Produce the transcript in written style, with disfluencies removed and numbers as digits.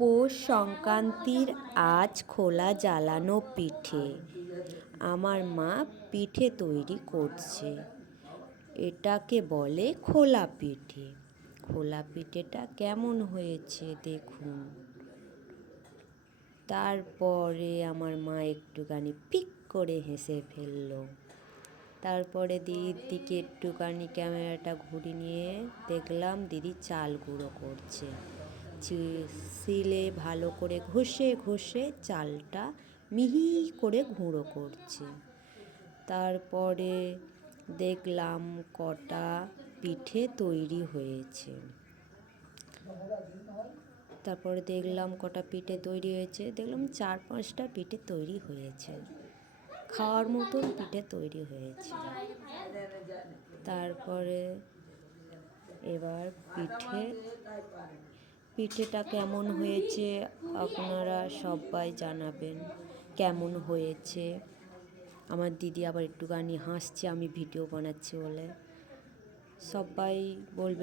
পৌষ সংক্রান্তির আজ খোলা জ্বালানো পিঠে। আমার মা পিঠে তৈরি করছে। এটাকে বলে খোলা পিঠে। খোলা পিঠেটা কেমন হয়েছে দেখুন। তারপরে আমার মা একটুখানি ফিক করে হেসে ফেলল। তারপরে দিদির দিকে একটুখানি ক্যামেরাটা ঘুরিয়ে নিয়ে দেখলাম দিদি চাল গুঁড়ো করছে। শিলে ভালো করে ঘষে ঘষে চালটা মিহি করে গুঁড়ো করছে। তারপরে দেখলাম কটা পিঠে তৈরি হয়েছে। দেখলাম 4-5টা পিঠে তৈরি হয়েছে, খাওয়ার মতন পিঠে তৈরি হয়েছে। তারপরে এবার পিঠেটা কেমন হয়েছে আপনারা সবাই জানাবেন কেমন হয়েছে। আমার দিদি আবার একটুখানি হাসছে আমি ভিডিও বানাচ্ছি বলে। সবাই বলবে।